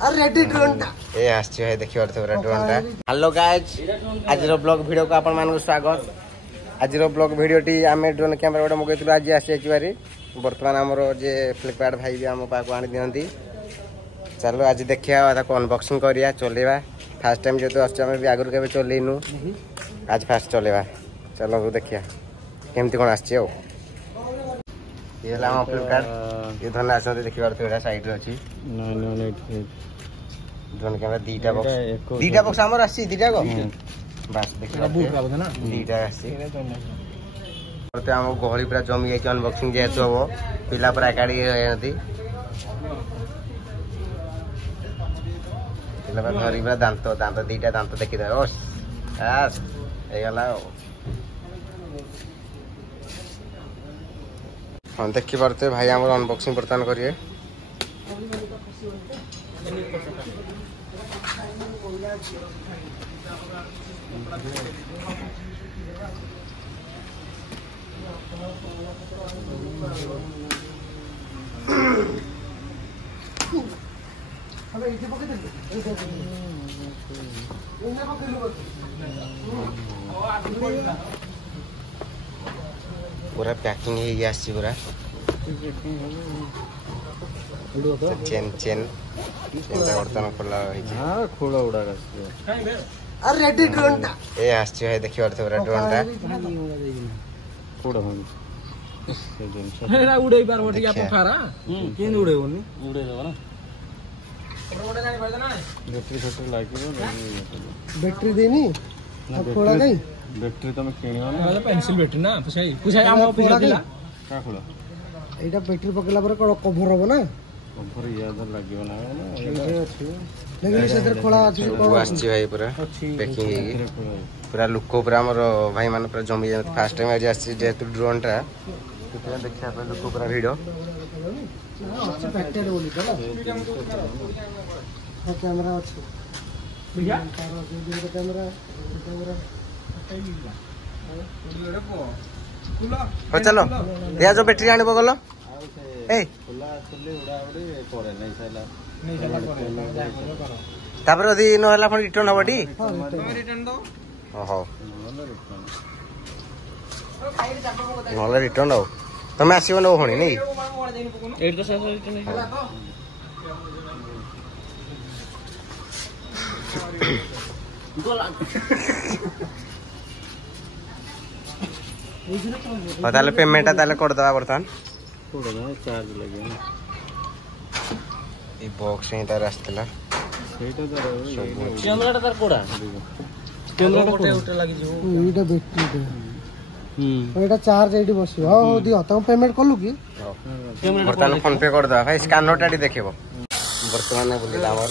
Ready drone टा ए आछि भाई देखि परथे ड्रोन टा। हेलो गाइस आज रो ब्लॉग वीडियो को आपण मान को स्वागत। आज रो ब्लॉग वीडियो टी आमे ड्रोन कैमरा गोटे मगैथु आज आसी बारी वर्तमान हमरो जे फ्लिपकार्ट भाई भी हम पाको आनी दियंती। चलो आज देखिया ताको अनबॉक्सिंग करिया चलेबा। फर्स्ट टाइम जेतो आछ हम भी आगुर केबे चलेइनु आज फास्ट चलेबा। चलो देखिया केमती कोन आछि ओ ये ला हम फ्लिपकार्ट ये धन आछते देखि परथे साइड रे अछि 998 ड्रोन कैमरा दीटा बॉक्स हमर आसी दीटा को बस देखिबा ना दीटा आसी परते हम गहली पूरा जमी जाय अनबॉक्सिंग जेतो हो पिला पूरा गाड़ी रहती पिला पर धरी पूरा दांत दीटा दांत देखि दे ओस आस ए गला हम देखि परते भाई हमर अनबॉक्सिंग बर्तन करिए। पूरा पैकिंग है आसी पूरा चेन चेन बर्तन खोला हां खोला उड़ा रेडी ड्रोन टा ए आछि भाई देखि परथे ड्रोन टा कोडा हम एरा उड़ै बार बटिया पठारा केन उड़ैबोनी उड़ै देबो ना रोडे जानि परदा ना बैटरी छोटे लागियो बैटरी देनी थोड़ा गई बैटरी तो मैं किनियो ना पेंसिल बैटरी ना पुछाई हम ऑफिस दिला का खोला एटा बैटरी पकेला पर कवर हो ना कवर याद लागियो ना लेकिन से खोला अछि आछि भाई पूरा पैकिंग है पूरा लुको पूरा हमर भाई मान पूरा जमी जाय फर्स्ट टाइम आज आछि जेतु ड्रोन टा तो देखिया पे लुको पूरा वीडियो पैकेट बोली तो कैमरा अछि भैया कैमरा हो चलो या जो बैटरी आने बगल ए तापर यदि न होला फन रिटर्न होबडी रिटर्न दो हो नला रिटर्न हो तमे आसीबो न होणी नै एट तो सेस रिटर्न ताले पेमेंट ताले कर दवा बर्तन थोड़ा ना चार्ज लगे ई बॉक्स ही तार आस्तला सेटा दर कैमरा तार कोडा कैमरा कोटे उठे लागि जो एटा बैटरी दे एटा चार्ज एडी बसी हो दियो त पेमेंट करलु की बर्तन फोन पे कर दवा भाई स्कैनर टाडी देखिबो वर्तमान बोली दावर